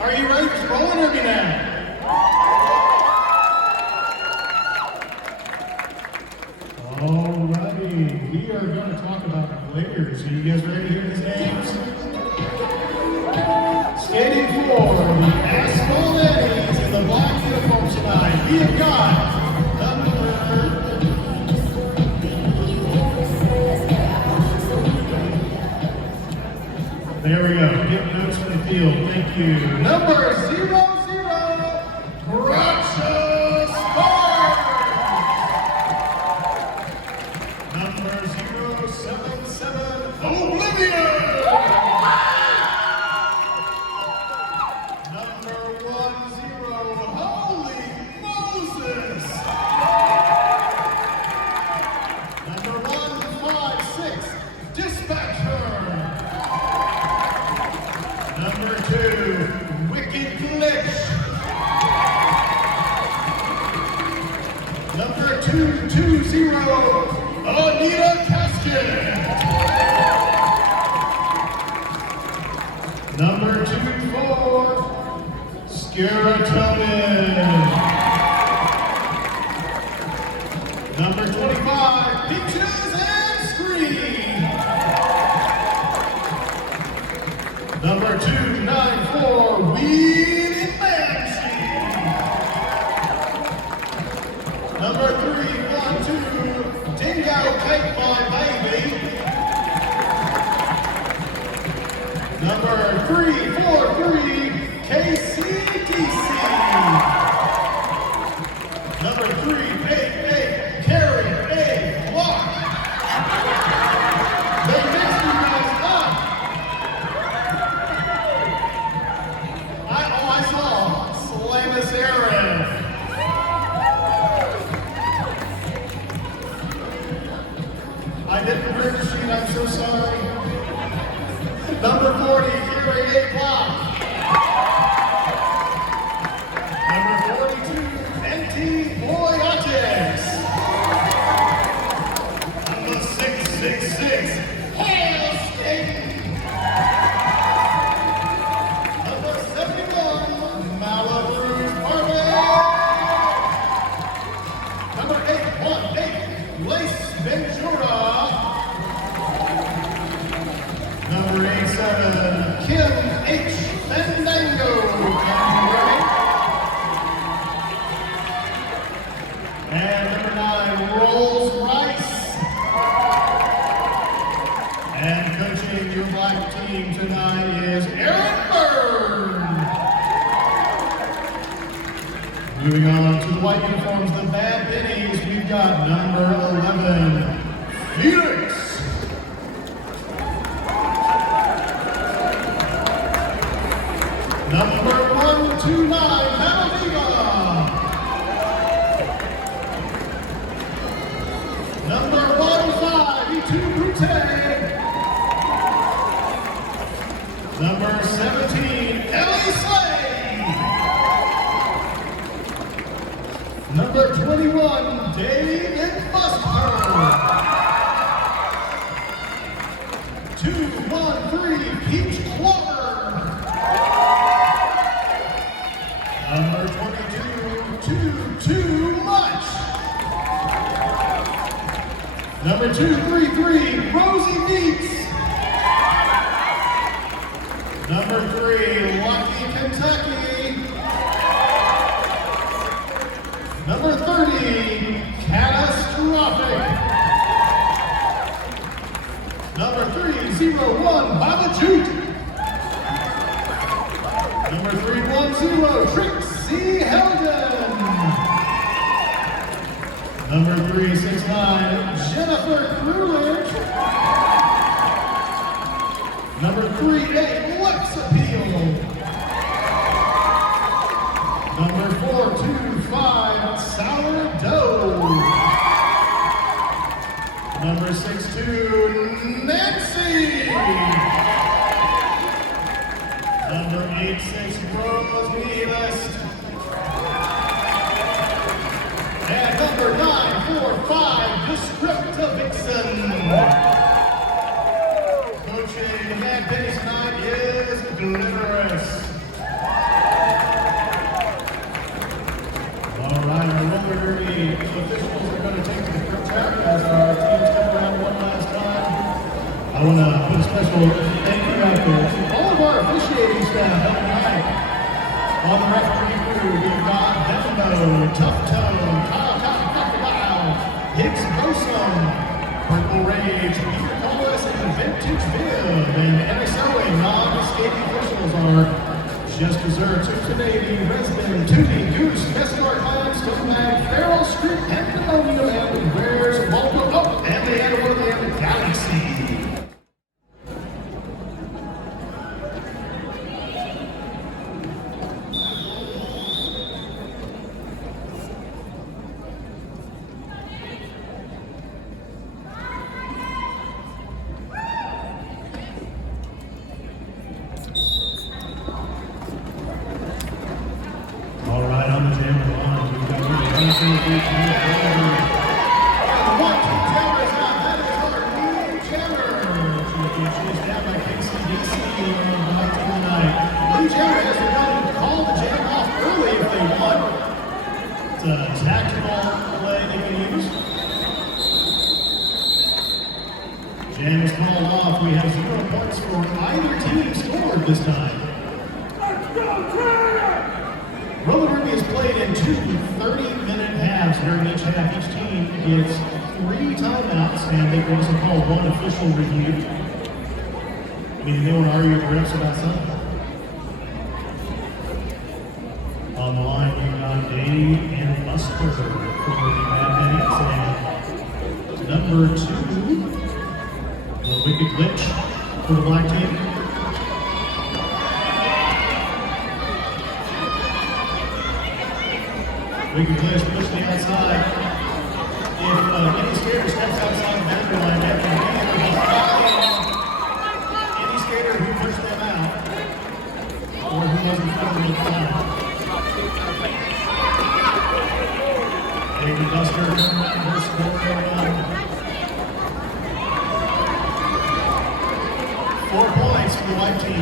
Are you ready for roller derby now? Alrighty, we are going to talk about players. Are you guys ready to hear these names? Skating for the Asphalt Pennies in the black uniforms tonight, we have got there we go. Get notes from the field. Thank you. Number 00, Gracious Spark. Number 077, Oblivion. Number 10, Holy Moses. Number 156, Dispatcher. Number 2, Wicked Glitch. Number 220, Anita Casket. Number 24, Scaratonin. Number 25, Peaches and Scream. Number 294, Weed and Banshee. Number 312, Dingo Cake My Baby. Number 343, KCDC. Number 388, Carrie A. Clark. They mixed you guys up. I saw Slamus Aaron. I didn't bring the sheet, I'm so sorry. Number 40, Carrie A. Clark. Number 42, NT Boyatis. Number 666, Hail Skating. Number 71, Malibu's Party. Number 818, Lace Ventura. Number 87, Kim H. Fandango. And number 9, Rolls Rice. And coaching your black team tonight is Aaron Byrne. Moving on to the white uniforms, the Bad Pennies, we've got number 11, Felix. Number 129, Maldiva. Number 15, E2 Brute. Number 17, Ellie Slay. Number 21, David Buster. 213, Peach Clover. Number 22, Too Much. Number 233, Rosie Beats. Number 3, Lucky Kentucky. Number 30, Catastrophic. Number 301, Baba Juke. Number 310, Trixie Helden. Number 369, Jennifer Coolidge. Number 38, Lex Appeal. Number 425, Sourdough. Number 62, Nancy. Number 86, Rose Nealist. And number 945, Descriptive Vixen. Coaching the Mad Pennies tonight is Glitterous. special thank you out there to all of our officiating staff tonight. On the referee crew, we've got Dembo, Tough Tone, Kyle Crocodile, Hicks Bosom, Purple Rage, Peter Collis, and Vintage Viv. And NSO and non-skating officials are Just Desserts, Hoops Navy, Resident, Tootie, Goose, Mescar, Clan, Stonebag, Feral, Street, Pandemonium, and Where's Waldo? Oh, and the Animal and Galaxy. All right, on the jam line, we've got the 1, 2, 3, 4. The 1, 2 jammer is out. That is our lead jammer. She is down by KCDC on the night tonight. Lead jammer has the ability to call the jam off early if they want. It's a tactical play they can use. Jam is called off. We have 0 points for either team scored this time. Roller derby is played in 2 30-minute halves. During each half, each team gets 3 timeouts, and they can also call 1 official review. Meaning they want to argue with the refs about something. On the line, we've got Dave and Buster for the Bad Pennies. And number 2, the Wicked Glitch for the black team. Wicked Glitch push the outside. If any skater steps outside the boundary line, after any skater who pushed them out, or who wasn't covered with time. David Buster coming out for score. 4 points for the white team.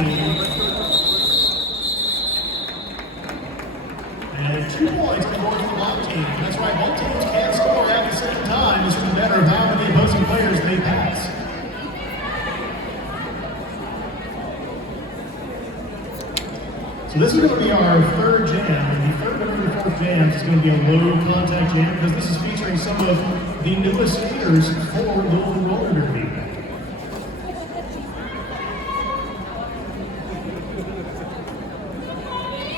And 2 points on the board for the black team. That's right, both teams can't score at the same time. It's just a matter of how many opposing players they pass. So this is going to be our 3rd jam. And the 3rd and the 4th jams is going to be a low contact jam because this is featuring some of the newest skaters for Louisville roller derby.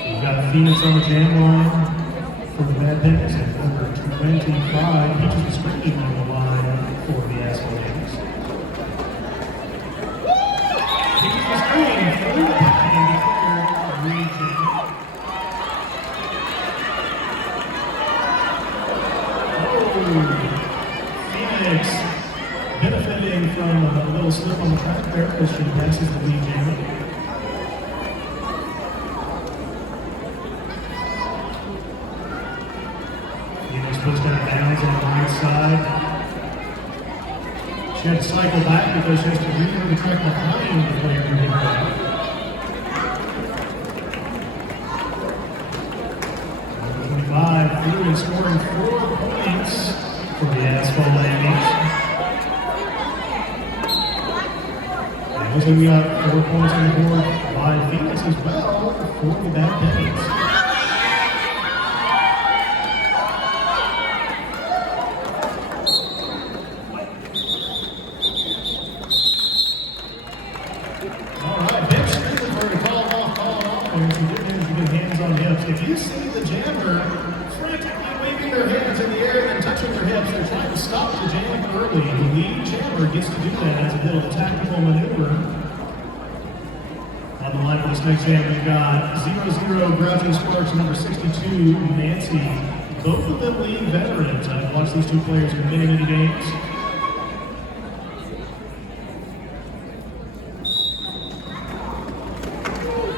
We've got Phoenix on the jam line for the Bad Pennies at number 25. Peaches the Screen on the line for the Asphalt. Peaches the Screen for the Pennies region. Oh, Phoenix benefiting from a little slip on the track there as she passes the lead jammer. Pushed out of bounds on the right side. She had to cycle back because she has to re-enter the track behind the player who hit her. Number 25 through and scoring 4 points for the Asphalt Landings. And looks like we got 4 points on the board by Phoenix as well for the Bad Pennies. If you see the jammer frantically waving their hands in the air and touching their hips, they're trying to stop the jam early. The lead jammer gets to do that as a bit of a tactical maneuver. On the line for this next jam, we've got 0-0 Groucho Sparks, number 62, Nancy. Both of them league veterans. I've watched these 2 players in many, many games.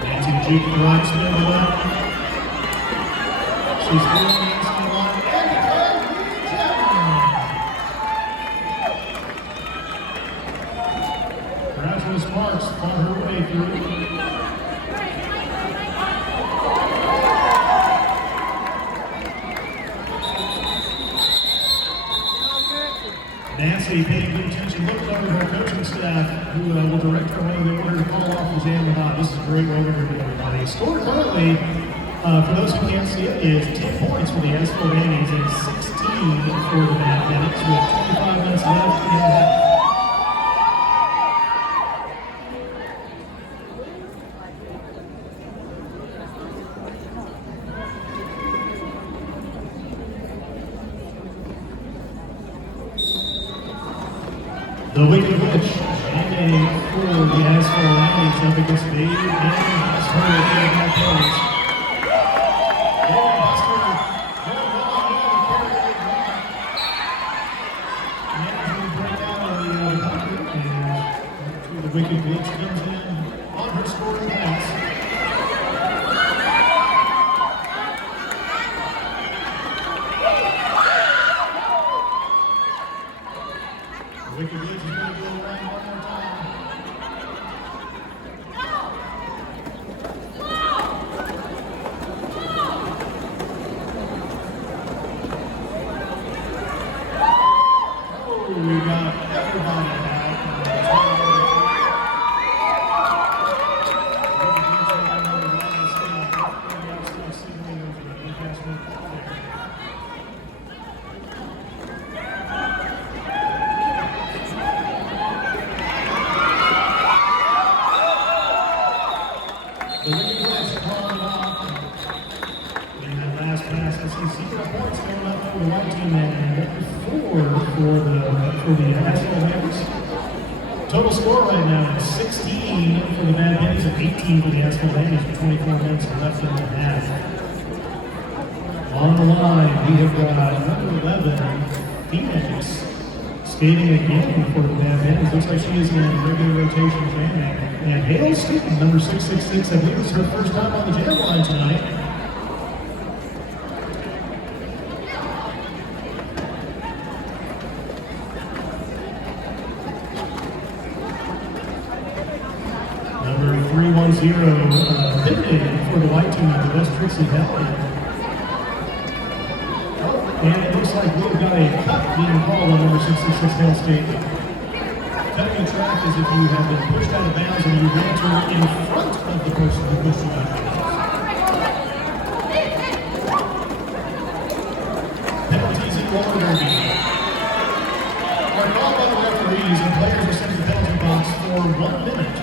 Nancy Duke right spin to the left. She's doing this to the line and declared lead jammer. Groucho Sparks fought her way through. Nancy paying good attention, looking over her coaching staff. who will direct our one of the order to call off the jam or not. This is a great way to do everybody. Score currently, for those who can't see it, is 10 points for the Asphalt and 16 for the Mad Pennies with 25 minutes left in the half. The Wicked Witch standing for the Asphalt Landings up against Dave and Buster of the Mad Pennies. Dave and Buster going long to carry managing to break out of the pocket, and the Wicked Witch comes in on her scoring pass. Wicked Witch is going to go around one more time. Oh, we got everybody out. The Wicked Witch calling off. In that last pass, I see 0 points going up for the white team and 4 for the Asphalt Landings. Total score right now is 16 for the Mad Pennies and 18 for the Asphalt Landings with 24 minutes left in the half. On the line, we have got number 11, Pennies, skating again for the Mad Pennies. Looks like she is in regular rotation jamming. And Hale Skeeton, number 666, I believe it's her first time on the jam line tonight. Number 310, pivoted for the white team, the West Trixie Hell. And it looks like we've got a cut being called on number 666 Hale Skeeton. Cutting a track is if you have been pushed out of bounds and you enter in front of the person who pushed you out of bounds. Penalties in roller derby are called by the referees and players are sent to the penalty box for 1 minute.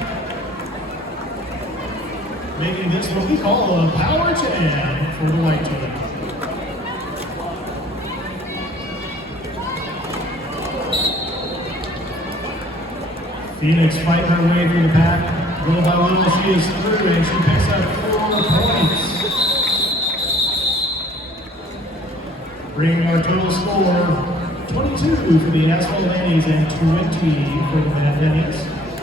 Making this what we call a power jam for the white team. Phoenix fighting her way through the pack. Little by little, she is through and she picks up 4 points. Bringing our total score 22 for the Asphalt Pennies and 20 for the Mad Pennies.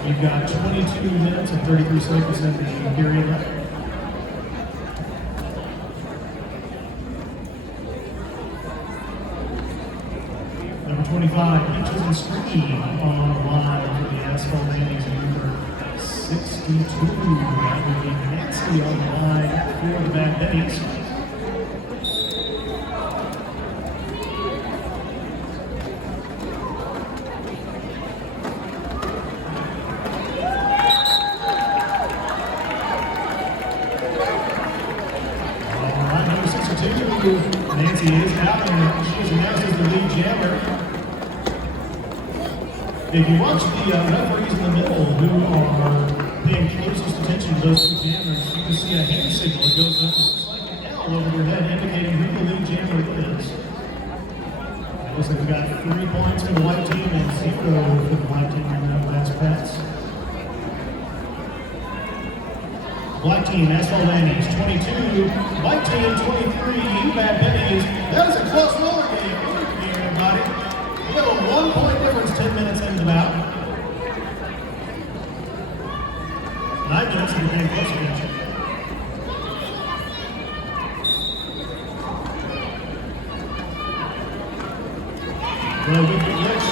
We've got 22 minutes and 33 seconds in the period left. Number 25, Peaches and Scream on the line for the Asphalt Pennies and number 62. That would be Nancy on the line for the Mad Pennies. All right, number 62, Nancy is out and she is announced as the lead jammer. If you watch the referees in the middle who are paying closest attention to those 2 jammers, you can see a hand signal that goes up, looks like an L over their head, indicating who the lead jammer is. It looks like we got 3 points for the white team and 0 for the black team in that last pass. Black team, Asphalt Landings, 22. White team, 23. Mad Pennies. That was a close roller game. Good game, everybody. We got a 1-point difference 10 minutes into the bout. 9 minutes into the game close again. Well, we can let's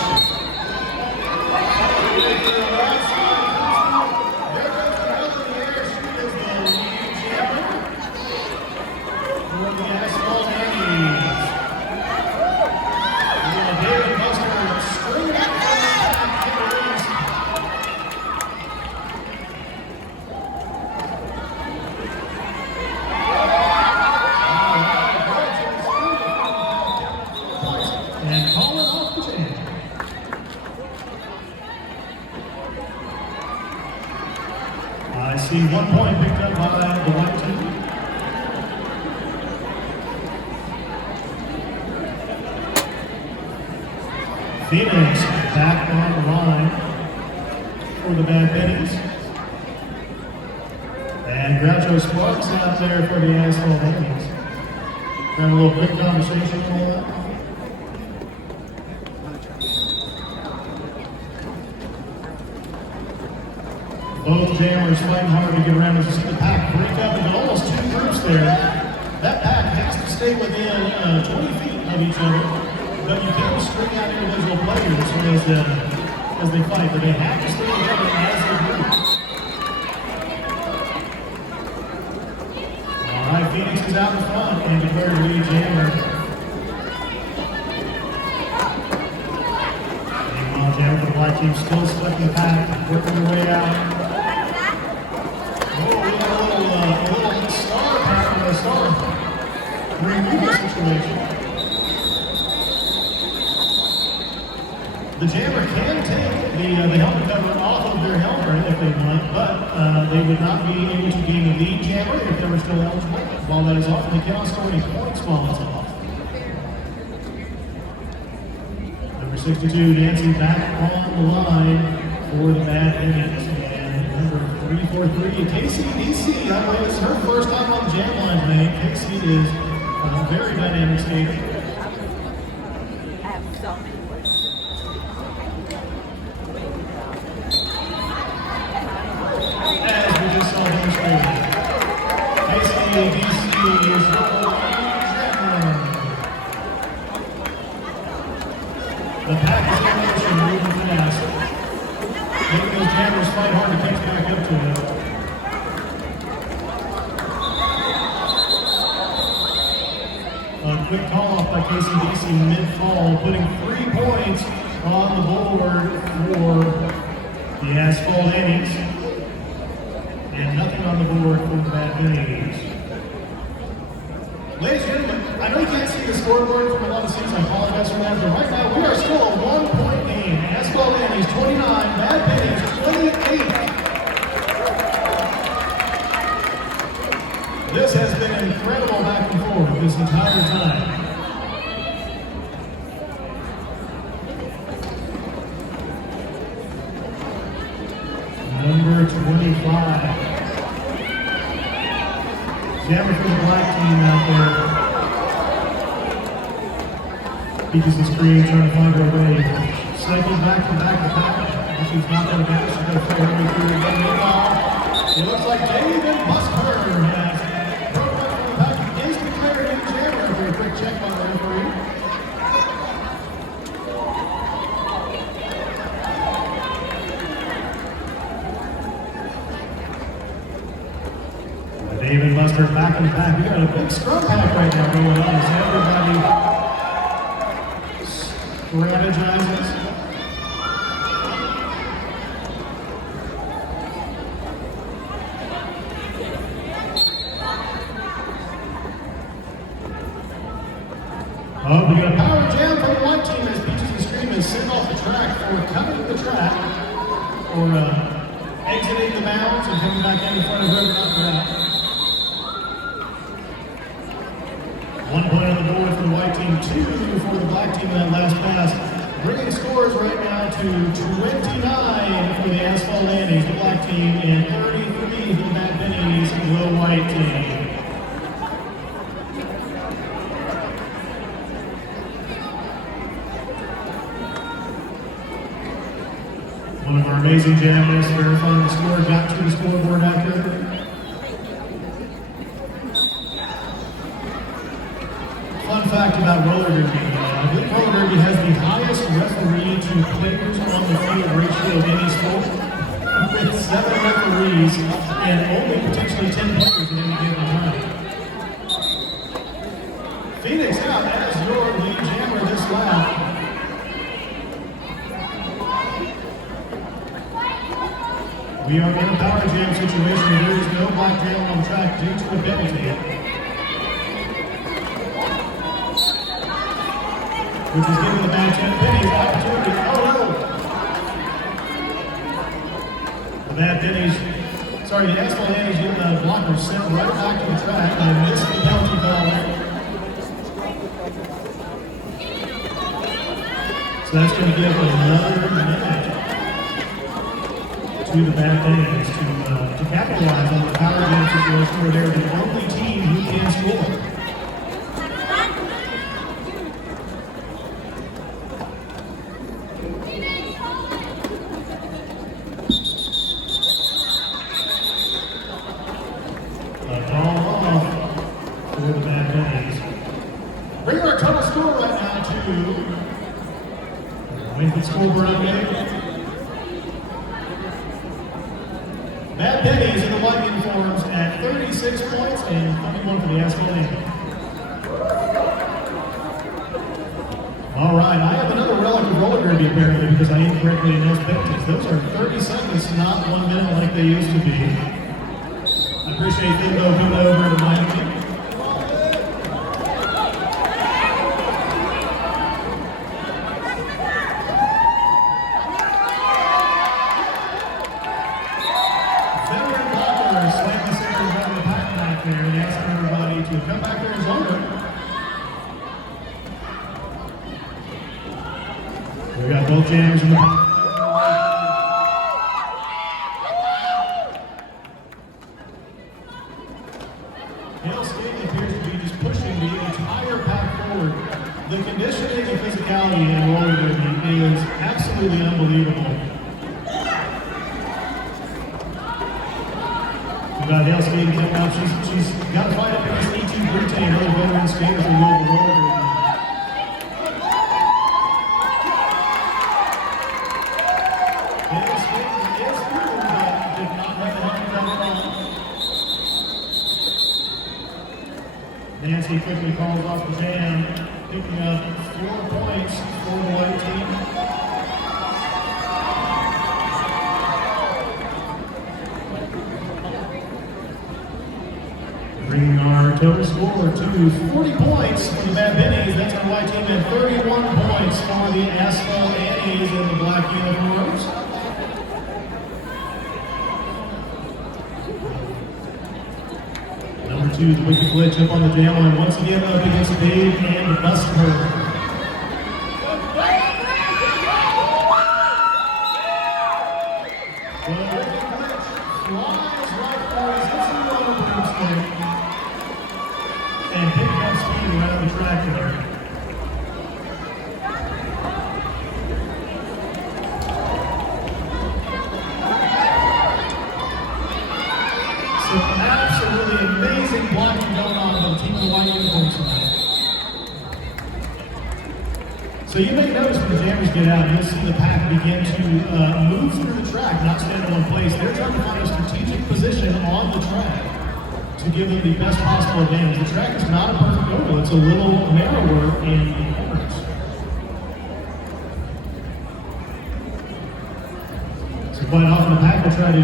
Phoenix back on the line for the Bad Pennies. And Groucho Sparks out there for the Asphalt Pennies. Got a little quick conversation and all that. Both jammers fighting hard to get around as you see the pack break up into almost two groups there. That pack has to stay within 20 feet of each other, but you can't string out individual players as they fight, but they have to stay together as a group. All right, Phoenix is out in front and declared lead jammer. Meanwhile, jammer for the white team still stuck in the pack, working their way out. Oh, we got a little star pack on the star. Situation. The jammer can take the helmet cover off of their helmet if they want, but they would not be able to gain the lead jammer if they were still eligible. While that is off, they cannot score any points while it's off. Number 62, Nancy, back on the line for the Bad Pennies. And number 343, Casey DC. I believe it's her first time on the jam line tonight. Casey is a very dynamic skater. As we just saw demonstrated, Casey DC is the pack is in motion, moving fast. Making those jammers fight hard to catch back up to it. A quick call off by KCDC mid-fall, putting 3 points on the board for the Asphalt Pennies, and nothing on the board for the Bad Pennies. Ladies and gentlemen, I know you can't see the scoreboard from a lot of seats. I apologize for that, but right now we are still a 1-point game. Asphalt Pennies 29, Bad Pennies 28. This has been an incredible back and forth this entire time. Number 25. Jammer for the black team out there. Peaches the screen, trying to find her way. Cycles back to back to back. She's not going to get it. She's going to throw her way through again. Meanwhile, it looks like David Busker has quick check on the referee. David Buster back in the pack. We got a big scrum pack right now going on as everybody strategizes. We got a power jam from the white team as Peaches and Scream is sent off the track for coming to the track, or exiting the bounds and coming back in front of whoever knocked it out. 1 point on the board for the white team, 2 for the black team in that last pass. Bringing scores right now to 29 for the Asphalt Pennies, the black team, and 33 for the Bad Pennies, the white team. One of our amazing jammers verifying the score, got to the scoreboard out there. Fun fact about roller derby, I believe roller derby has the highest referee to players on the field ratio of any sport, with 7 referees and only potentially 10 players at any given time. Phoenix out as your lead jammer this lap. We are in a power jam situation. There is no black jam on the track due to a penalty, which is giving the Bad Pennies an opportunity. Oh no! The Bad Pennies, sorry, the Asphalt Pennies getting the blocker sent right back to the track and missed the penalty call. So So that's going to give another minute to the Bad Pennies to capitalize on the power game situation where they're the only team who can score. A ball off for the Bad Pennies. Bring our total score right now to Winford Schoolburn update. Bad Pennies in the white uniforms at 36 points and 21 for the Asphalt. All right, I have another relic of roller derby apparently because I incorrectly announced penalties. Those are 30 seconds, not 1 minute like they used to be. I appreciate Thimbo coming over and reminding me. Come back there and hold it. We got both jammers in the back. Hale Skating appears to be just pushing the entire pack forward. The conditioning and physicality in roller derby is absolutely unbelievable. We've got Hale Skating coming up. She's got to fight up against E.T. Brute and other veteran skaters in Louisville roller derby. Hale Skating is through, but did not have the help from the Nancy quickly calls off the jam, picking up 4 points for the white team. Bringing our total score to 40 points for the Bad Pennies. That's our white team, and 31 points for the Asphalt Annies in the black uniforms. Number 2, the wicked glitch up on the jam line once again up against Dave and Buster. The wicked glitch flies right for his rubber broomstick and picking up speed around the track there. Some absolutely amazing blocking going on by the team in the white uniforms tonight. So you may notice when the jammers get out, you'll see the pack begin to move through the track, not stand in one place. They're trying to find a strategic position on the track to give them the best possible advantage. The track is not a perfect oval, it's a little narrower in the corners. So quite often the pack will try to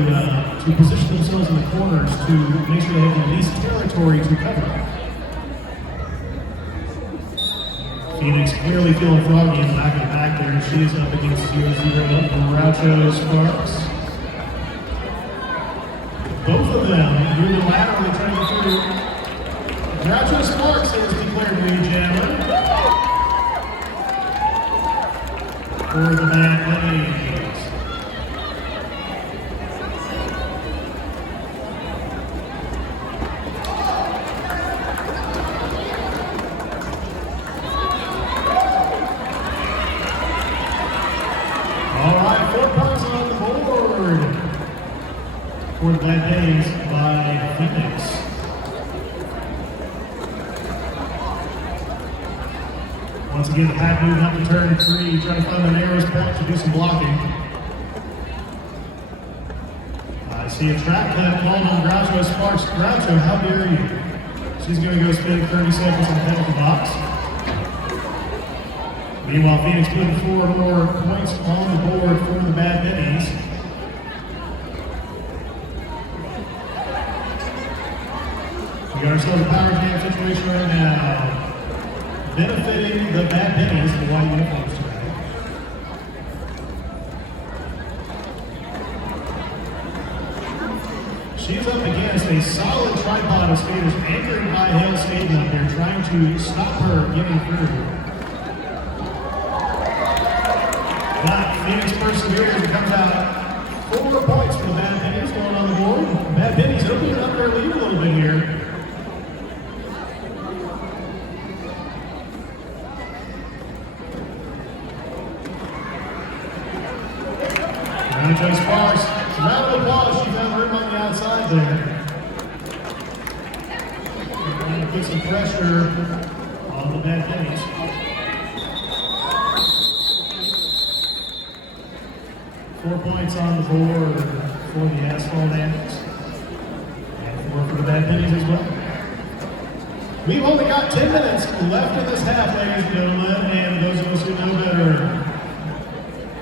position themselves in the corners to make sure they have the least territory to cover. Phoenix clearly feeling froggy in the back of the pack there. She is up against 0-0 Groucho Sparks. Both of them moving laterally trying to get through. Groucho Sparks is declared lead jammer for the Bad Pennies. For the Bad Pennies by Phoenix. Once again, the pack moving up to turn 3, trying to find the narrowest point to do some blocking. I see a track cut called on Groucho Sparks. Groucho, how dare you? She's going to go spend 30 seconds in the penalty box. Meanwhile, Phoenix putting 4 more points on the board for the Bad Pennies. We got ourselves a power jam situation right now, benefiting the Bad Pennies in the white uniforms today. She's up against a solid tripod of skaters anchored by Hale Skating up there, trying to stop her getting through. But Phoenix perseveres and comes out 4 points for the Bad Pennies going on the board. Bad Pennies opening up their lead a little bit here. Joe Sparks, round of applause. She found room on the outside there. And put some pressure on the Bad Pennies. Four points on the board for the Asphalt Antics. And 4 for the Bad Pennies as well. We've only got 10 minutes left in this half, ladies and gentlemen, and those of us who know better.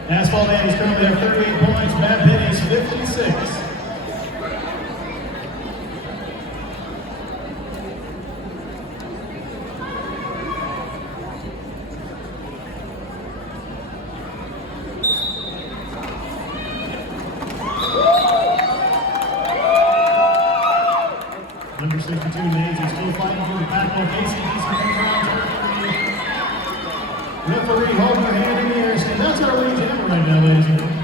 Asphalt Antics currently have 38 points, Bad Pennies 56. Number 62, Mays is still fighting for the back on Referee, hold your hand in the air. Say, that's our lead jammer right now, ladies and gentlemen.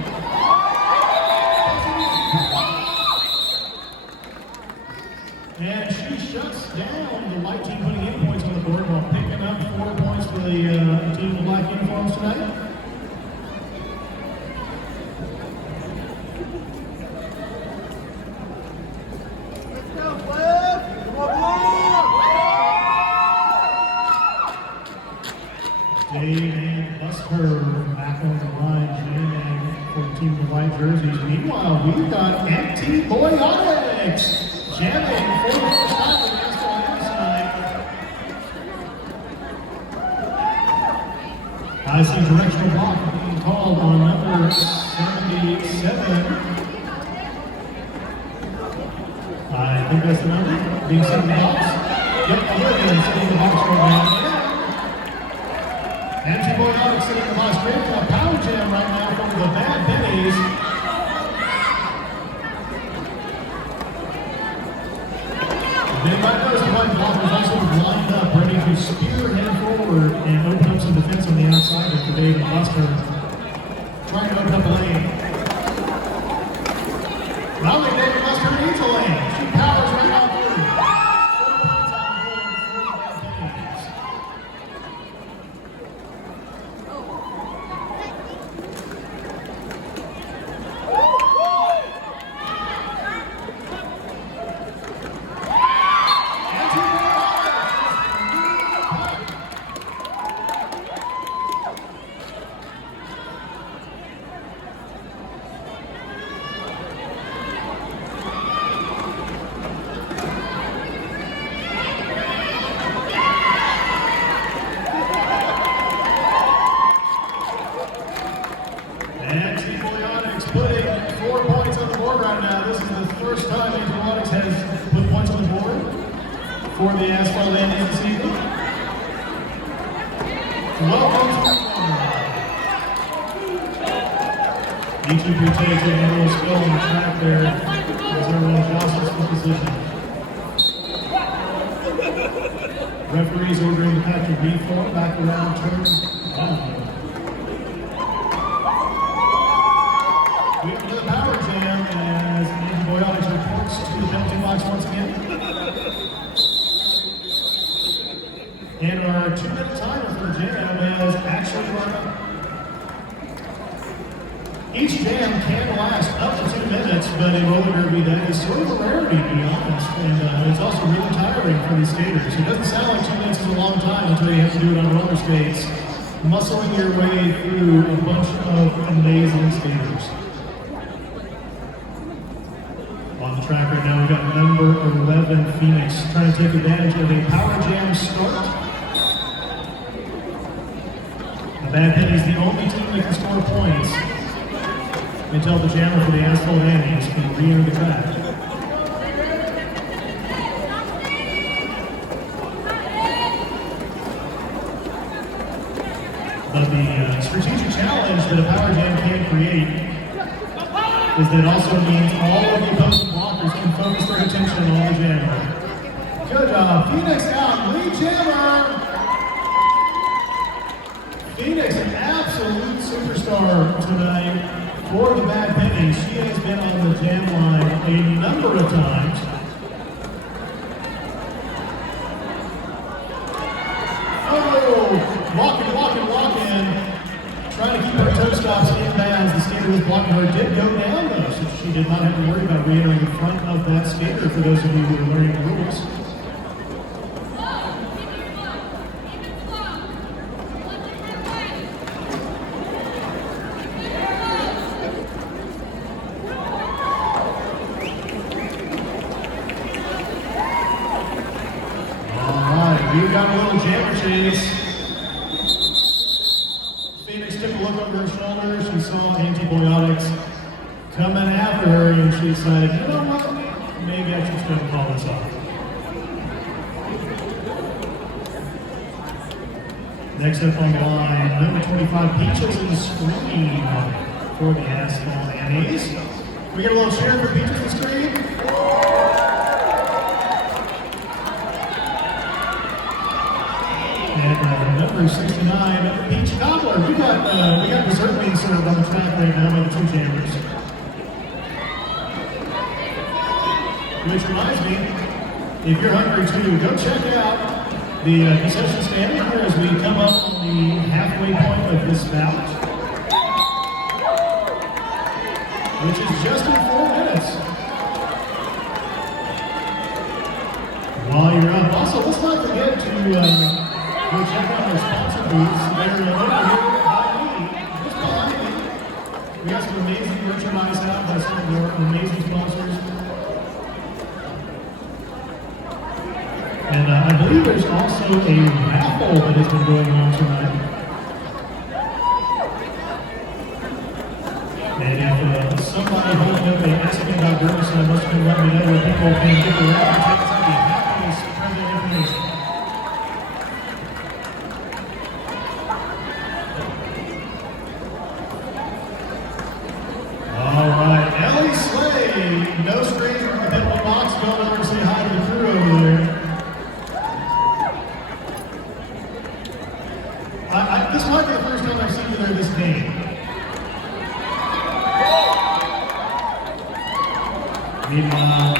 And she shuts down the white team, putting 8 points on the board while picking up 4 points for the team in the black uniforms tonight. Dave and Buster back on the line, jamming for the team in the white jerseys. Meanwhile, we've got Antibiotics jamming for the first time against the Lions tonight. I see directional block being called on number 77. I think that's the number. Being sent in the box. Yep, Olivia is sitting in the box right now. Antibiotics sitting in the box, ready for a power jam right now from the Bad Pennies. They might notice the white blockers also lined up, ready to spearhead forward and open up some defense on the outside with Dave and Buster trying to open up a lane. I don't think Dave and Buster needs a lane. She powers right out through. 4 points on the board for the Bad Pennies. Antibiotics putting 4 points on the board right now. This is the first time Antibiotics has put points on the board for the Asphalt Antics this evening. Welcome to each of you taking a little skill on the track there as everyone jostles for position. Referees ordering the patch of B4 back around turn 1. Waiting for the power jam as Antibiotics reports to the penalty box once again. And our 2-minute timer for the jam has actually run up. Each jam can last up to 2 minutes, but in roller derby that is sort of a rarity, to be honest. And it's also really tiring for these skaters. It doesn't sound like 2 minutes is a long time until you have to do it on roller skates, muscling your way through a bunch of amazing skaters. On the track right now, we've got number 11, Phoenix, trying to take advantage of a power jam start. The Bad Pennies, the only team that can score points until the jammer for the Asphalt Antics can re-enter the track. But the strategic challenge that a power jam can create is that it also means all of the opposing blockers can focus their attention on the jammer. Good job. Phoenix out. Lead jammer. Phoenix, an absolute absolute superstar tonight for the Bad Pennies. She has been on the jam line a number of times. Oh, walking. Trying to keep her toe stops in bounds. The skater was blocking her. Did go down though, so she did not have to worry about re-entering in front of that skater for those of you who are learning the rules. We've got a little jammer chase. Phoenix took a look over her shoulder. She saw antibiotics coming after her, and she decided, you know what? Maybe I should just go and call this off. Next up on the line, number 25, Peaches and Scream for the Asphalt Pennies. We get a little cheer for Peaches and Scream. And number 69, Peach Cobbler. We got dessert being served on the track right now by the two jammers. Which reminds me, if you're hungry too, go check out the concession stand here as we come up on the halfway point of this bout, which is just in 4 minutes. While you're up, also let's not forget to go check out our sponsor booths. They're over here behind me, just behind me. We got some amazing merchandise out by some of our amazing sponsors. And I believe there's also a raffle that has been going on tonight. And if somebody hooked up a asking.dermis, must have been letting me know where people can get the raffle tickets. I'd be happy to spread that information. All right, Ellie Slay, no stranger in the penalty box. Go over and say hi to the crew over there. This might be the first time I've seen you there this game. Meanwhile,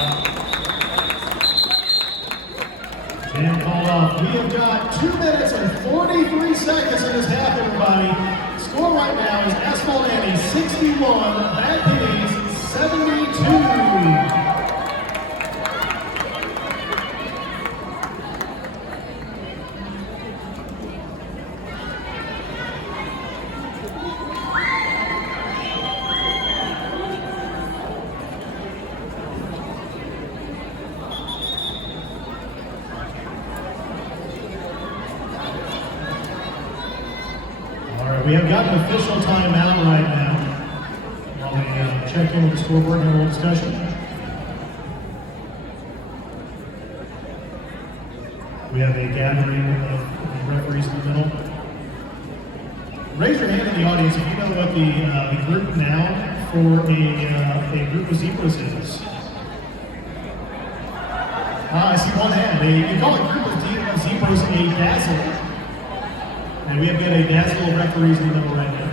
jam called off. We have got 2 minutes and 43 seconds in this half, everybody. Score right now is Asphalt Pennies 61, Bad Pennies 72. We have got an official timeout right now while we check in with the scoreboard and have a little discussion. We have a gathering of referees in the middle. Raise your hand in the audience if you know what the group now for a group of zebras is. I see one hand. You call a group of zebras a dazzle. And we have got a dazzle of referees in the middle right now.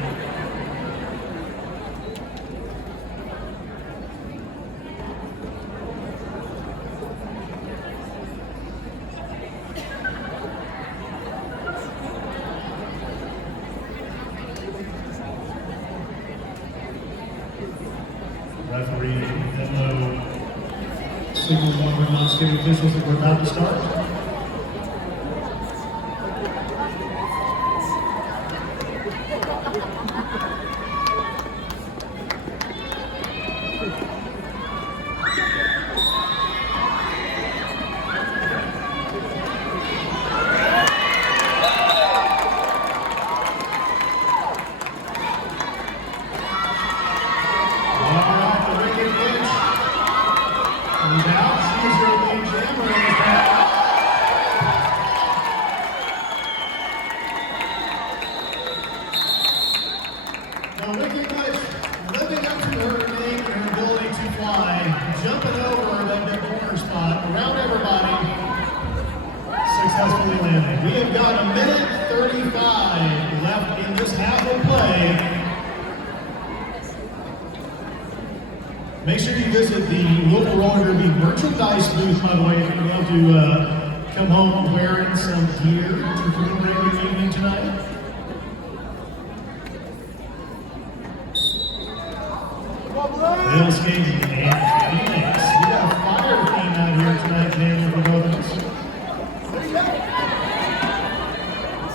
Referee, hello. Signal one of our non-state officials that we're about to start. Now, Ricky Bush, living up to her name and her ability to fly, jumping over that corner spot, around everybody, successfully landing. We have got 1:35 left in this half of play. visit the Louisville Roller Derby merchandise booth, by the way, if you're able to come home wearing some gear to commemorate your evening tonight. Bill Skates and Phoenix. We got a fire theme out here tonight, jamming for both of us.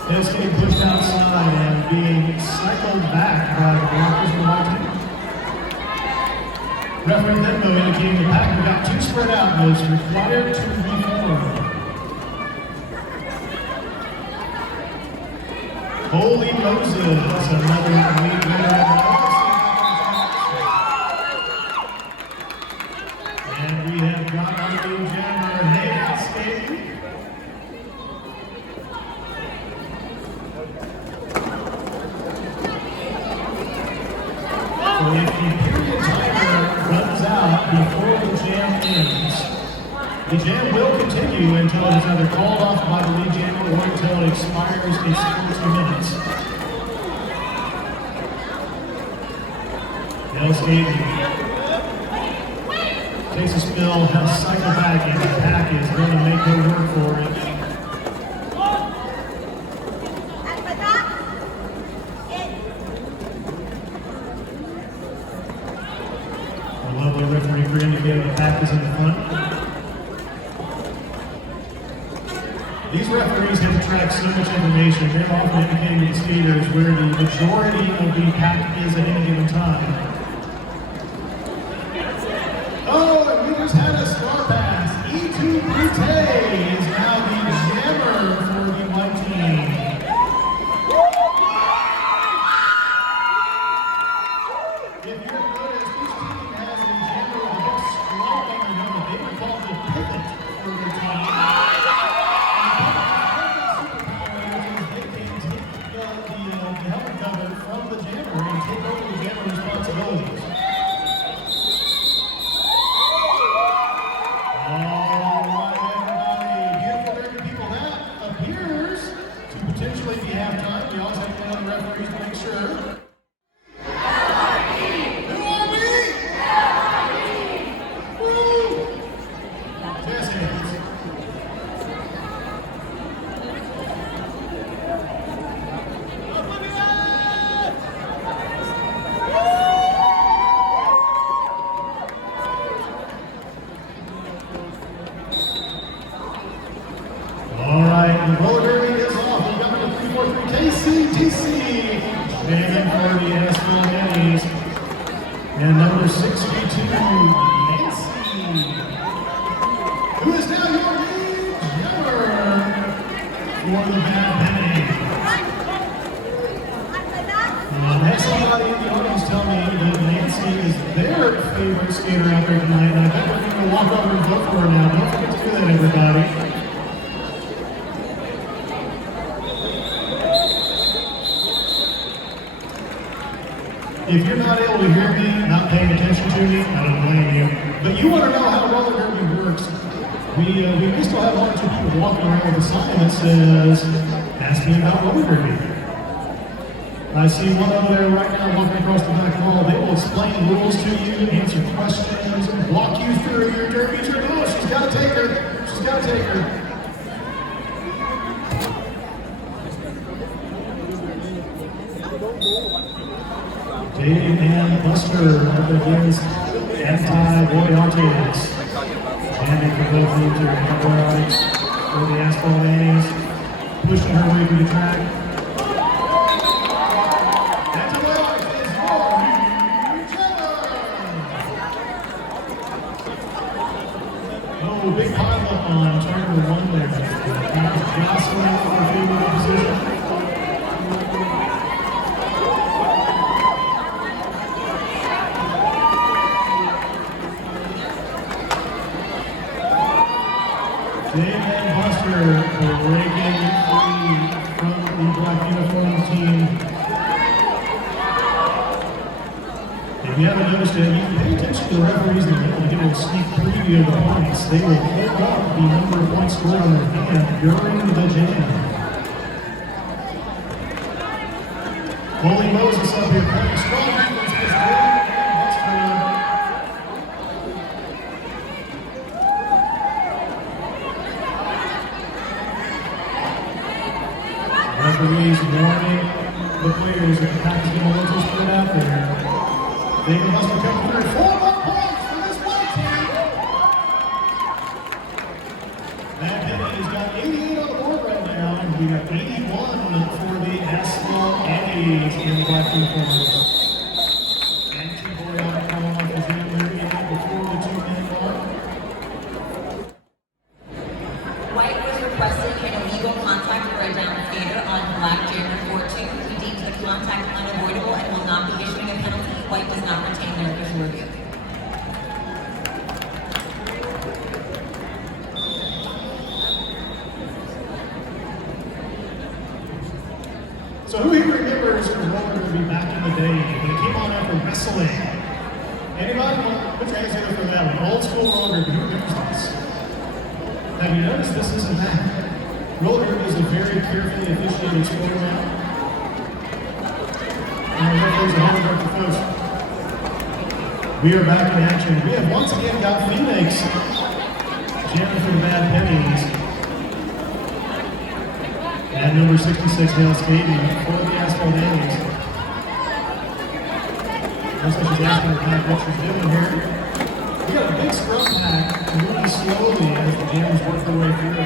Bill Skate pushed outside and being cycled back by the blockers from the white team. Referee then though indicating the pack got two spread out and was required to reform. Holy Moses, that's another lead winner. And we have got our new jammer, Hayden Skate. So if the period timer runs out before the jam ends, the jam will continue until it is either called off by the lead jammer or until it expires in 2 minutes. Bill Skate takes a spill, has cycle back, and the pack is going to make her work for it. A lovely referee for indicating the pack is in the front. These referees have to track so much information. They're often indicating to the skaters where the majority of the pack is at any given time. Oh, and we just had a star pass. E2 Brute is now the jammer for the white team. If you're noticed, each team has a jammer with a big stripe on their helmet. They would call it the pivot for their team. And the superpower is they can take the helmet cover from the jammer and take over the jammer responsibilities. And number 62, Nancy, who is now your lead jammer for the band Pennies. I had somebody in the audience tell me that Nancy is their favorite skater out there tonight, and I think we're going to walk over and vote for her now. Don't forget to do that, everybody. If you're not able to hear me, not paying attention to me, I don't blame you. But you want to know how roller derby works. We still have one or two people walking around with a sign that says, "Ask me about roller derby." I see one over there right now walking across the back wall. They will explain rules to you, answer questions, walk you through your derby trip. Oh, she's got to take her. She's got to take her. Dave and Buster up against Anti-Boyates. Jamming for both teams here. Anti-Boyates for the Asphalt Pennies, pushing her way through the track. Anti-Boyates is your new jammer. Oh, big pile up on turn number 1 there. Jocelyn for a favorable position. Dave and Buster breaking free from the black uniform team. If you haven't noticed it, you can pay attention to the referees and they'll give a sneak preview of the points. They will hold up the number of points scored on their hand during the jam. Holy Moses up here playing strong defense against Dave and Buster. referees warning the players that the pack is going to let this put out there. They must have come through 4 more points for this white team. That Pennies got 88 on the board right now, and we got 81 for the Asphalt Pennies in the black uniforms. And T-Boy on it coming off his hand there, before the 2-minute mark. White was requesting an illegal contact for a down skater on black January 4-2. He deemed the contact unavoidable and will not be issuing a penalty. White does not retain their official review. So who here remembers roller derby back in the day when it came on after wrestling? Anybody? Put your hands together for that one. Old school roller derby. Who remembers this? Have you noticed this isn't that? Roller derby is a very carefully officiated sport now. And the referees are holding up the folks. We are back in action. We have once again got Phoenix jamming for the Bad Pennies. At number 66, Hale skating for the Asphalt Pennies. Looks like she's asking her back what she's doing here. We got a big scrum pack moving slowly as the jams work their way through.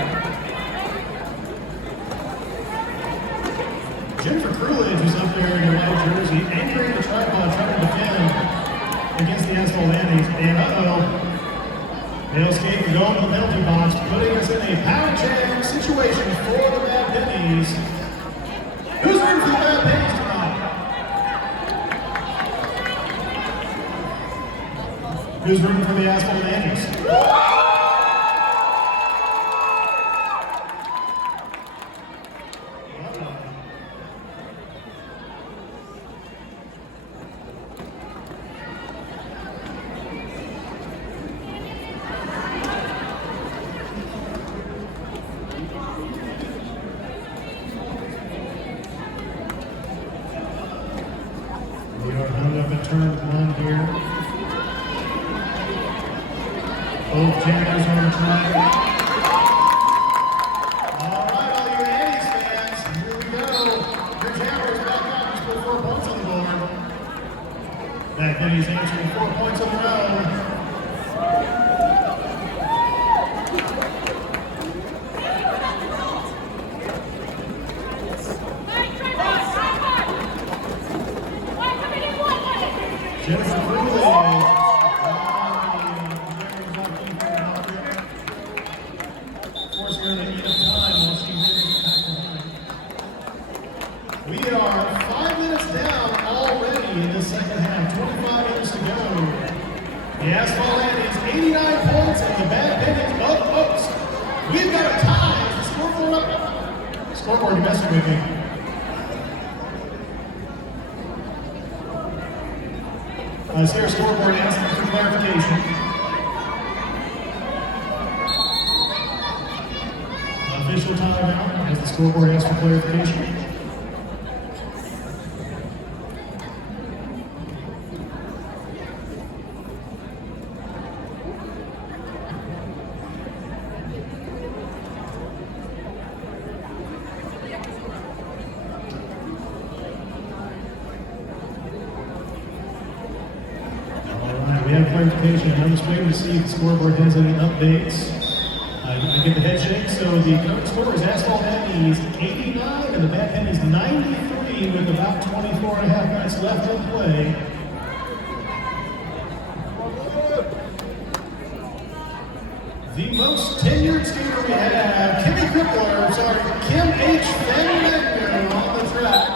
Jennifer Coolidge is up there in a white jersey, anchoring the tripod, trying to defend against the Asphalt Pennies. And Hale skating going to the penalty box, putting us in a power jam situation for the Bad Pennies. Who's rooting for the Bad Pennies tonight? Who's rooting for the Asphalt Pennies? We are hung up at turn 1 here. Both jammers on the track. All right, all you Annie's fans, here we go. Your jammers back out. Just put 4 points on the board. Back Pennies answering 4 points in a row. Jennifer Coolidge. Forcing her to eat up time while she wins the back behind. We are 5 minutes down already in the second half. 25 minutes to go. The Asphalt Pennies 89 points and the Bad Pennies oops. We've got a tie. Is the scoreboard up? Scoreboard, you're messing with me. Sarah scoreboard asking for clarification. Official timeout as the scoreboard asks for clarification. We have clarification. I'm just waiting to see if the scoreboard has any updates. I get the head shake. So the current score is Asphalt Pennies 89 and the Bad Pennies 93 with about 24 and a half minutes left in play. The most tenured skater we have, Kim H. Fenneman on the track.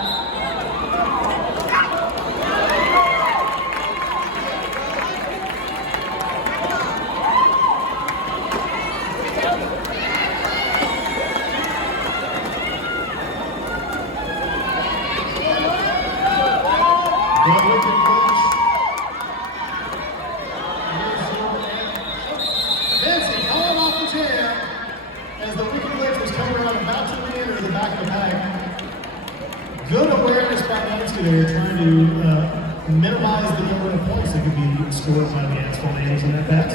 Nancy calling off the jam as the wicked glitch was coming around about to re-enter the back of the pack. Good awareness by Nancy there, trying to minimize the number of points that could be scored by the Asphalt Pennies in that pass.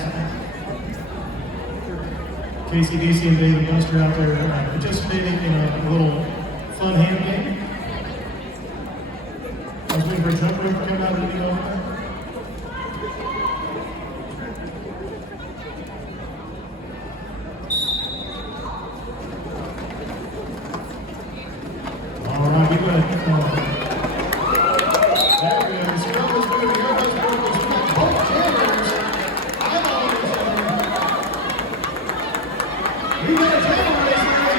Casey Deasy and David Buster out there participating in a little fun hand game. I was waiting for a jump rope to come out of the over there. All right, we got there it is. Elbows moving, elbows moving. We got both jammers. I'm on each other. We got a jammer race here.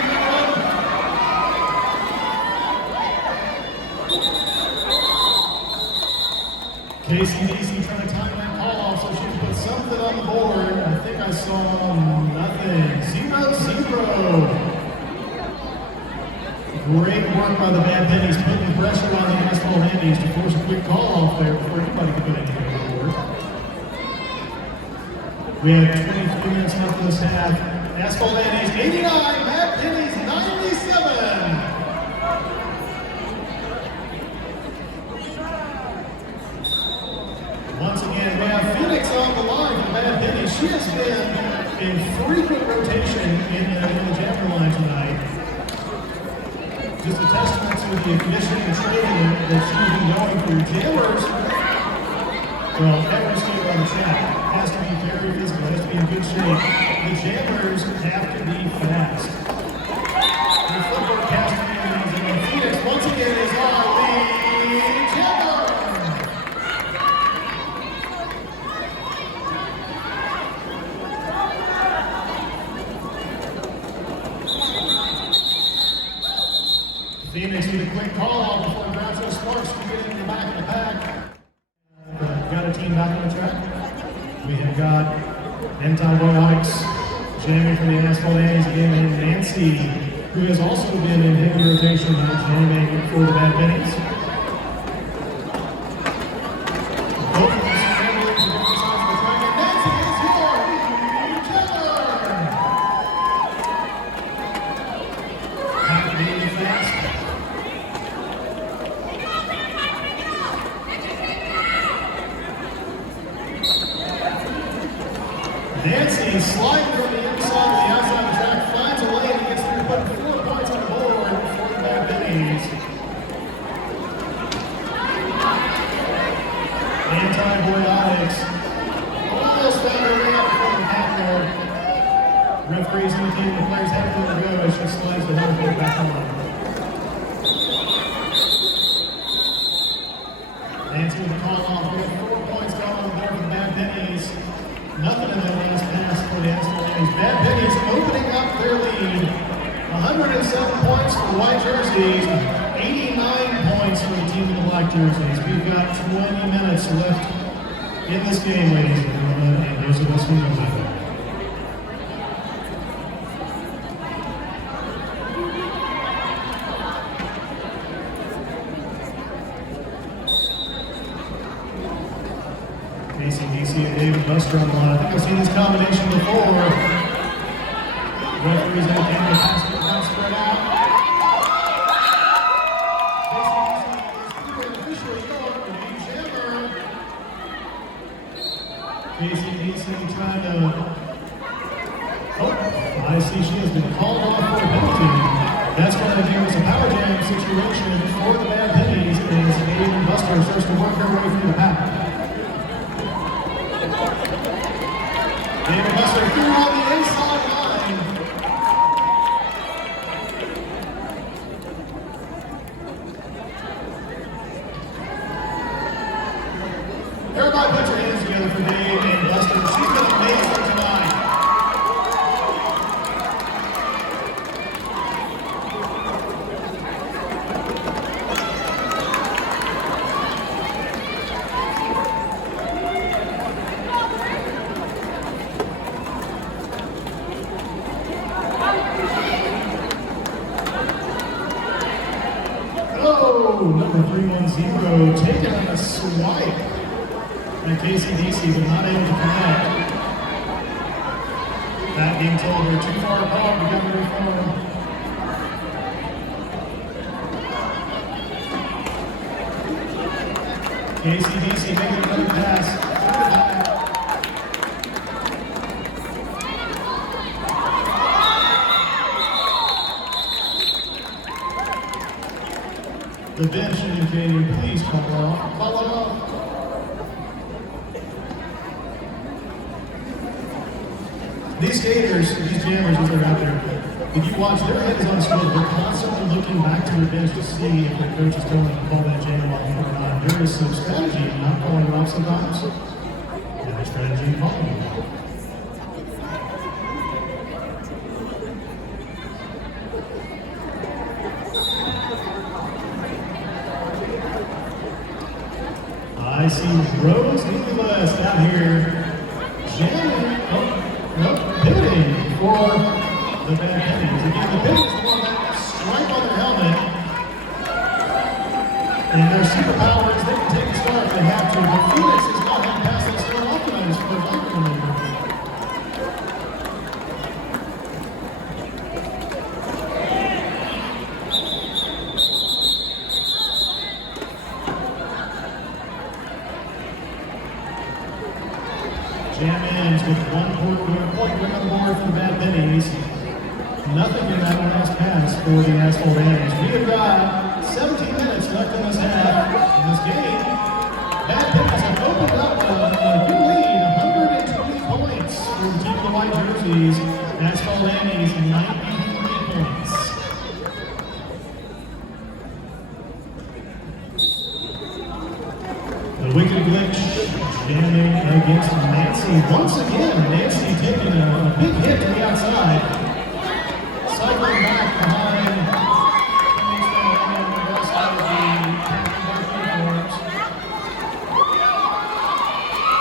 KCDC trying to time that call off so she can put something on the board. I think I saw nothing. 0-0. Great work by the Bad Pennies, putting pressure on the Asphalt Pennies to force a quick call off there before anybody could put anything on the board. We have 23 minutes left in this half. Asphalt Pennies 89, Bad Pennies 97. Once again, we have Phoenix on the line for Bad Pennies. She has been in frequent rotation in the jammer line tonight. Just a testament to the conditioning and training that she's been going through. Jammers, well, every skater on the track has to be very physical, has to be in good shape. The jammers have to be fast. The footwork has to be amazing. And Phoenix, once again, is our lead jammer. Phoenix with a quick call off before Groucho Sparks can get in the back of the pack. Got a team back on the track. We have got Anti-Robotics jamming for the Asphalt Pennies again, and Nancy, who has also been in heavy rotation jamming for the Bad Pennies. Both of them scrambling to different sides of the track, and Nancy is your lead jammer. Have to be really fast. Nancy sliding from the inside to the outside of the track, finds a lane and gets through, putting 4 points on the board for the Bad Pennies. Anti-Boyotics almost found her way up before the pack there. Referees indicating the players have to go as she slides the hard board back on. Nancy with the call off. We have 4 points going on the board for the Bad Pennies. Nothing in that last pass for the Asphalt Pennies. Bad Pennies opening up their lead. 107 points for the white jerseys, 89 points for the team in the black jerseys. We've got 20 minutes left in this game, ladies and gentlemen, and those of us who know that. ACDC and David Buster on the line. I think I've seen this combination before. Referees that game, the pass not spread out. ACDC is officially going for the jammer. ACDC trying to. Oh, I see she has been called off for a penalty. That's going to give us a power jam situation for the Bad Pennies as David Buster starts to work her way through the pack. David Buster through on the inside line. Everybody put your hands together for Dave and Buster. She's been amazing tonight. Number 310 taking on a swipe by KCDC, but not able to connect. That being told they're too far apart to get very far. KCDC making another pass. The bench indicating, please call it off. Call it off. These skaters, these jammers, as they're out there, if you watch, their head is on straight. They're constantly looking back to their bench to see if their coach is going to call that jam off or not. There is some strategy in not calling it off sometimes. And there's strategy in calling it off. I see Rose Nicholas out here jamming, pivoting for the Bad Pennies. Again, the pivot is the one that stripe on their helmet. And their superpower is they can take a start if they have to. But Phoenix has not had past that start off tonight as far as I can remember. Jam ends with one point win on the board for the Bad Pennies. Nothing in that last pass for the Asphalt Pennies. We have got 17 minutes left in this half. In this game, Bad Pennies have opened up a good lead, 120 points for the team of the white jerseys. Asphalt Pennies, 93 points. The wicked glitch jamming against Nancy. Once again, Nancy taking a big hit to the outside. Cycling back behind Pennies on the west side of the uniforms.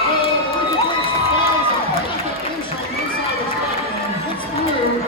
The wicked glitch finds a half an inch on the inside of the track and hits through.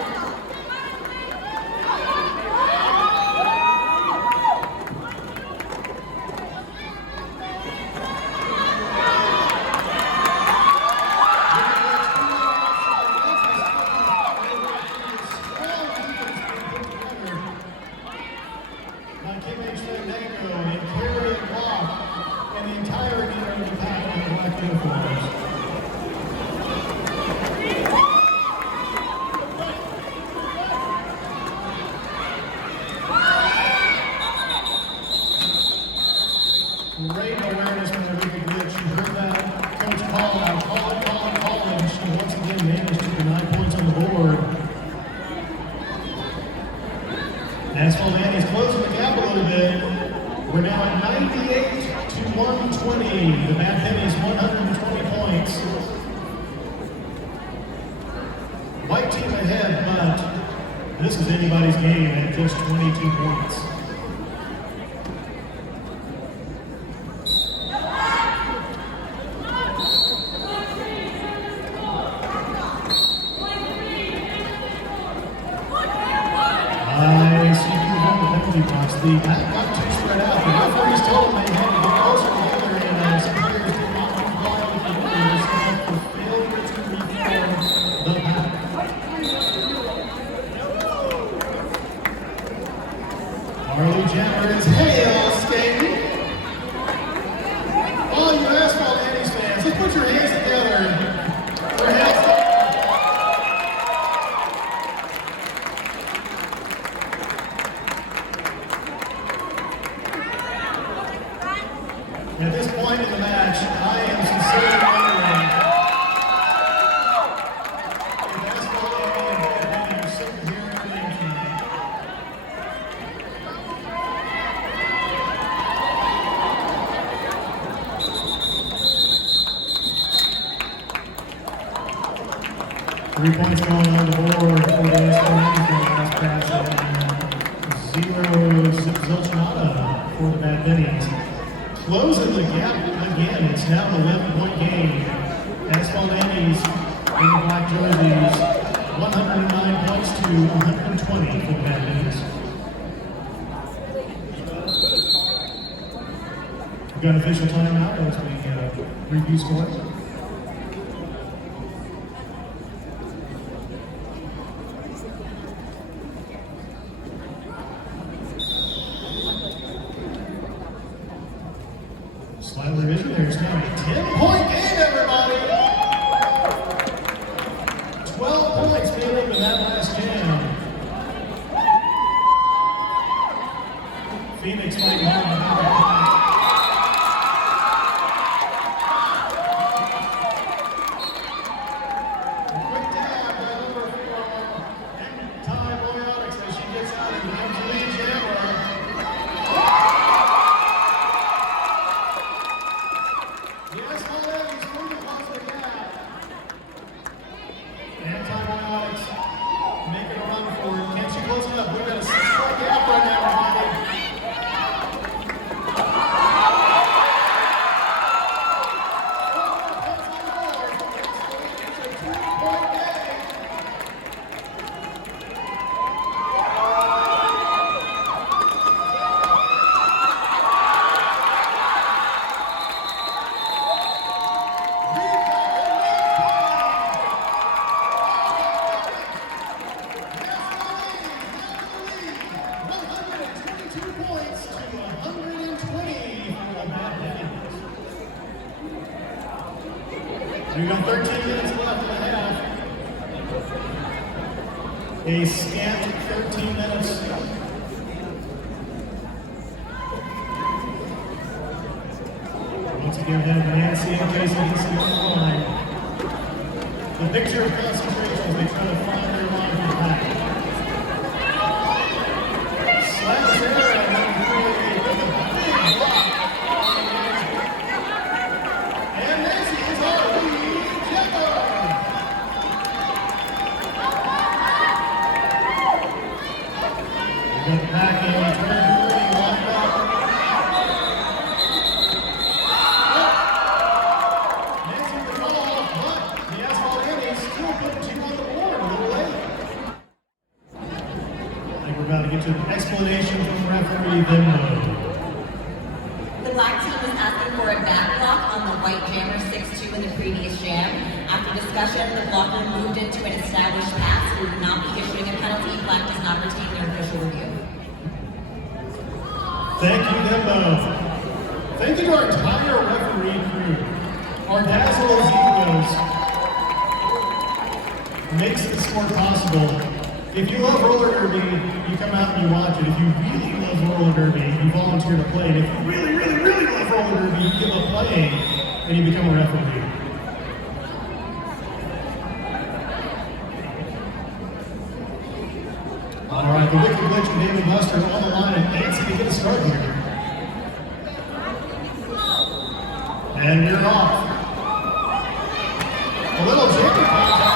Great awareness from the wicked glitch. She heard that coach call out, call it, and she once again managed to get 9 points on the board. Asphalt Pennies closing the gap a little bit. We're now at 98 to 120. The Bad Pennies 120 points. White team ahead, but this is anybody's game at just 22 points. The pack got too spread out. The referees told them they had to get closer together, and some players did not comply with the orders for failure to reform the pack. Harley Jammer is hail skating. All you Asphalt Pennies fans, let's put your hands together for hail skating. At this point in the match, I am sincerely wondering if Asphalt and Bad Pennies are sitting here and thinking, Three points going on the board for the Asphalt last pass, and 0 Zilchinata for the Bad Pennies. Closing the gap again. It's now an 11-point game. Asphalt Pennies in the black jerseys, 109 points to 120 for the Bad Pennies. We've got official timeout as we review scores. Slight revision there. It's now a 10-point game, everybody. 12 points made up in that last jam. Phoenix fighting hard. We've got 13 minutes left in the half. A scant 13 minutes. Once again, head of Nancy and Jason Henson on the line. The picture of concentration as they try to find their line from the back. Slaps there and then with a big block. And Nancy is our lead jumper. We've got the back in turn 3, locked up. Nancy with the ball, but the Asphalt Pennies still put 2 on the board a little late. I think we're about to get to an explanation from referee Vimbo. The black team is asking for a back block on the white jammer 6-2 in the previous jam. After discussion, the blocker moved into an established pass. We will not be issuing a penalty. Black does not retain their official review. Thank you, Vimbo. Thank you to our entire referee crew. Our dazzle Zebras makes this sport possible. If you love roller derby, you come out and you watch it. If you really love roller derby, you volunteer to play it. If you really, really, really love roller derby, you give up playing and you become a referee. All right, the Wicked Witch and David Buster on the line and Nancy to get a start here. And you're off. A little jammer contact.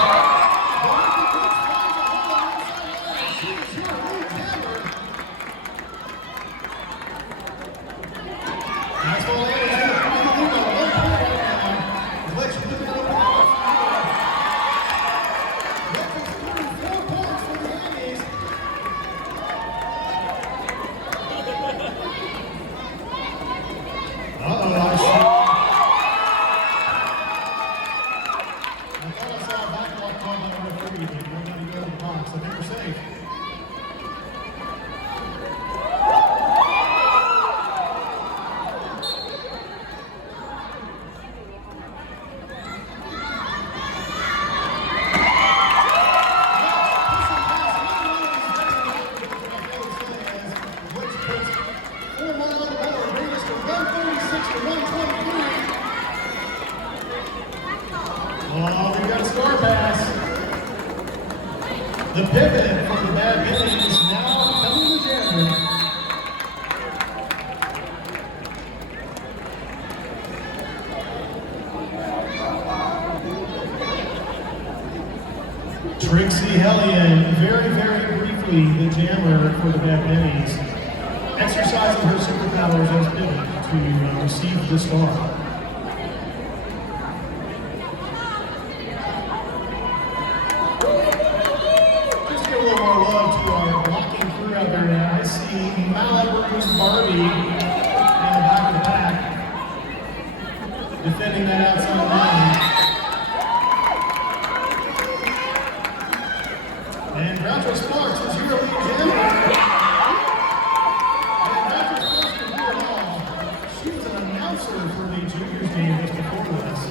The pivot from the bad Pennies is now coming to January. Trixie Hellion, very, very briefly, the jammer for the bad Pennies, exercising her superpowers as pivot to receive the star. I see Malibu's Barbie in the back of the pack, defending that outside line. And Groucho Sparks is your lead jammer. And Groucho Sparks can do it all. She was an announcer for the juniors game just before this.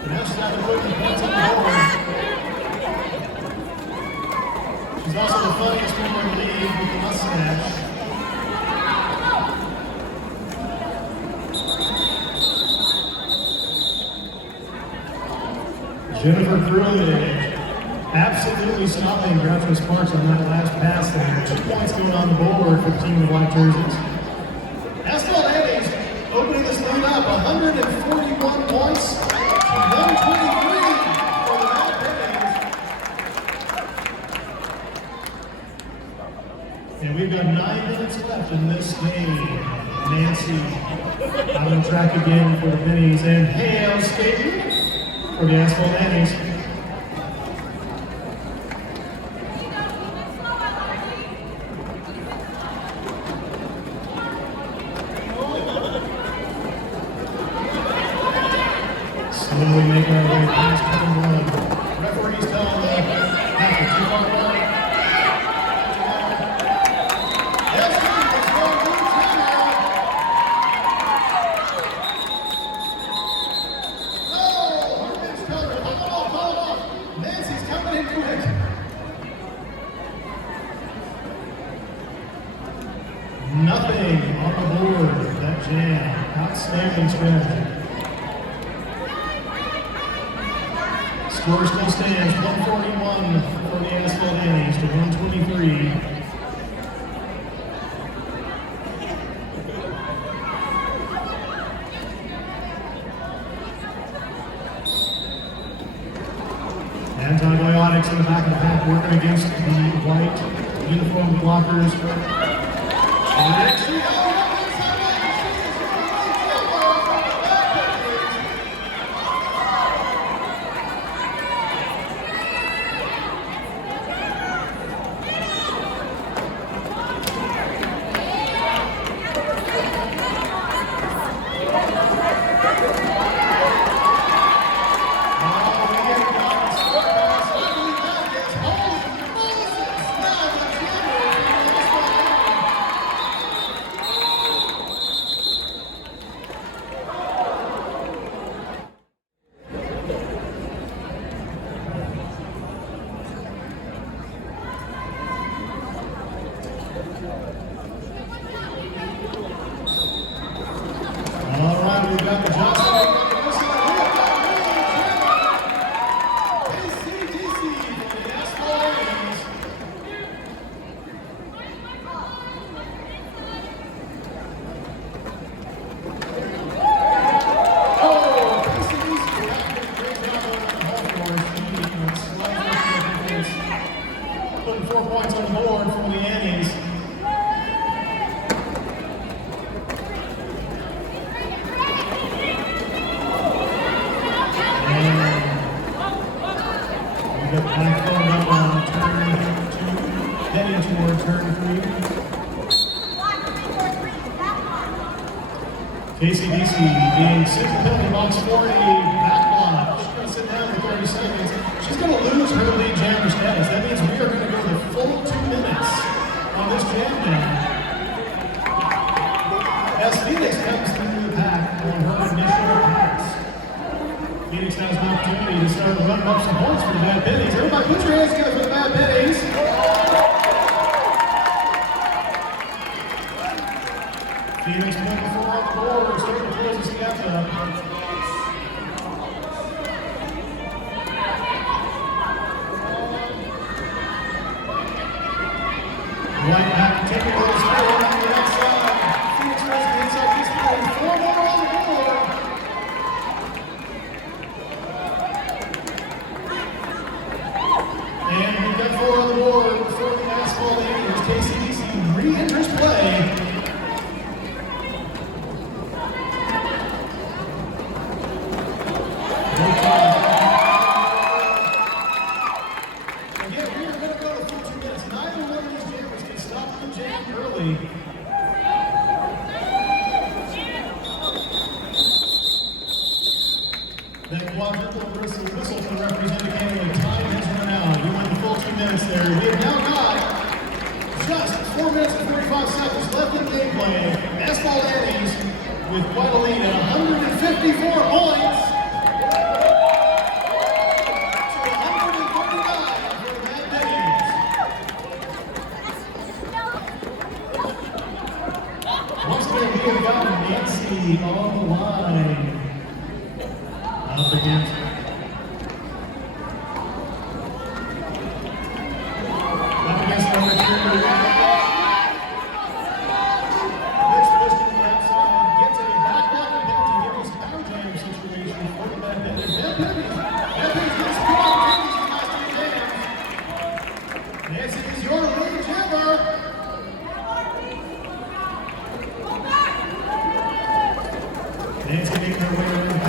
And now she's out there putting points on the board. She's also the funniest member of the league with the mustache. Jennifer Coolidge absolutely stopping Groucho Sparks on that last pass there. 2 points going on the board for the team in the white jerseys. Asphalt Pennies opening this lead up 141 points to 123 for the Mad Pennies. And we've got 9 minutes left in this game. Nancy out on track again for the Pennies, and Hale skating for the Asphalt Pennies. Slowly making our way past turn 1. Referees telling the half a 2-point mark. Nothing on the board. That jam. Outstanding strategy. Score still stands 141 for the Asphalt Pennies to 123. Antibiotics in the back of the pack working against the white uniform blockers. Putting 4 points on the board for the Annies. We got back going up on turn 2, heading toward turn 3. KCDC being sent to penalty box for a back block. She's going to sit down for 30 seconds. She's going to lose her lead jammer status. That means we are going to go the full 2 minutes on this jam down. As Phoenix comes through the pack on her initial pass. Phoenix has an opportunity to start running up some points for the Mad Pennies. Everybody put your hands together for the Mad Pennies. Phoenix putting 4 on the board, starting to close this gap up. White back, taking a little spin on the outside. Phoenix raising the inside, he's putting 4 more on the board. And we've got 4 on the board for the Asphalt Pennies. KCDC re-enters play. That quadruple whistle from the referees indicating the time has run out. We went the full 2 minutes there. We have now got just 4 minutes and 45 seconds left in gameplay. Asphalt Pennies with quite a lead at 154 points. To 139 for the Mad Pennies. Once again, we have got Nancy on the line. Up against Nancy making her way around.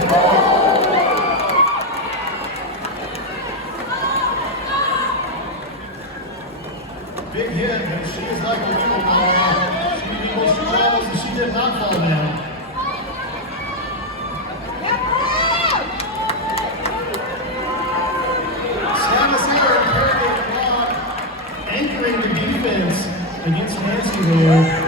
Big hit, but she is like a little ball. She falls and she did not fall down. Anchoring the defense against Nancy there.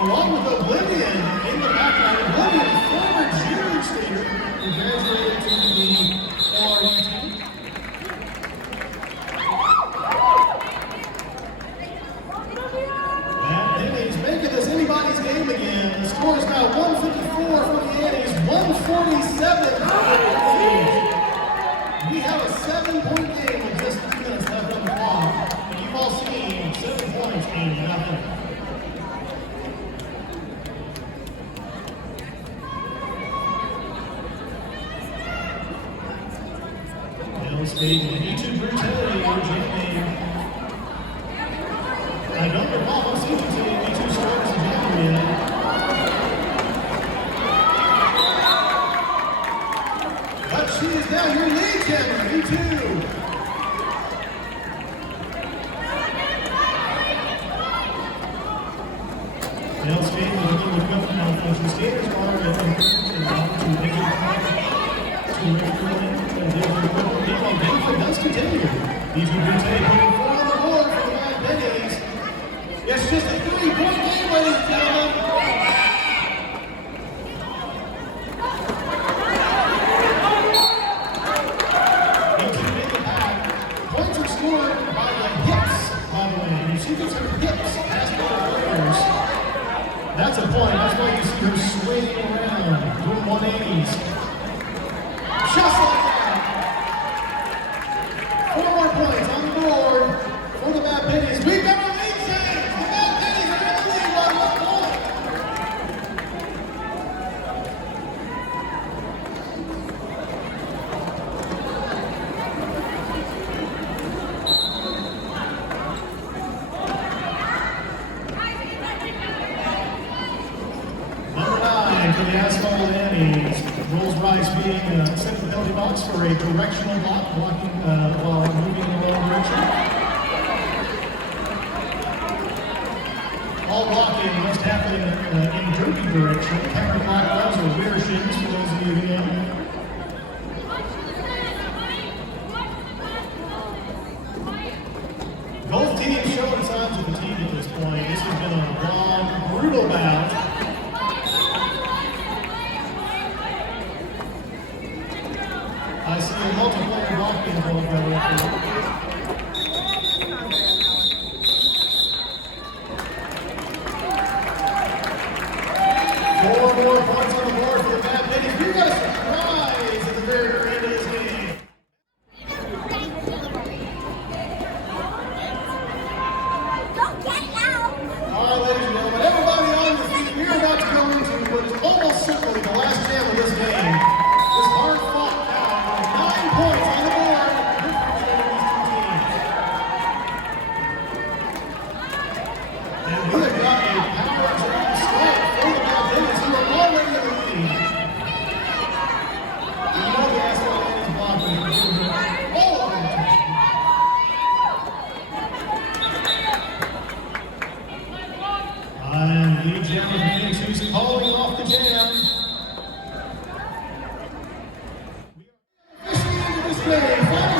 Along with Oblivion in the background. Oblivion, former junior skater, who graduated to the LRU team. Matt Pennies making this anybody's game again. The score is now 154 for the Annies, 147 for the Pennies. We have a 7-point game with just 2 minutes left on the clock. And you've all seen 7 points mean nothing. Now staging E2 brutality or Jamie. I don't recall most E2 starts in January yet. But she is now your lead champion, E2. Now skating with a little bit of now, the skaters are at the to make it to the does continue. E2 Brute putting 4 on the board for the Mad Pennies. It's just a 3-point game, ladies and gentlemen. Points are scored by the hips, by the way. And she gets her hips past the players. That's a point. That's why you see her swinging around, doing 180s. Just like that. 4 more points on the board for the Mad Pennies. We've got a lead change. The Mad Pennies are in the lead by 1 point. For the Asphalt Pennies, Rolls Rice being sent to the penalty box for a directional block, blocking while moving in the wrong direction. All blocking must happen in derby direction, counterclockwise or rear shins for those of you who know. Both teams showing signs of fatigue at this point. This has been a long, brutal bout. I see a multiplayer block being called by the referee. 4 more points on the board for the Mad Pennies. We got a surprise at the very end of this game. All right, ladies and gentlemen, everybody on the feet, we are about to go into what is almost certainly the last jam of this game. This hard-fought battle with 9 points on the board between these 2 teams. And we have got a power-driven start for the Mad Pennies, who are already in the lead. You know the Asphalt Pennies blocking is all of their attention. And the jam of Pennies who's calling off the jam. Officially into this game, final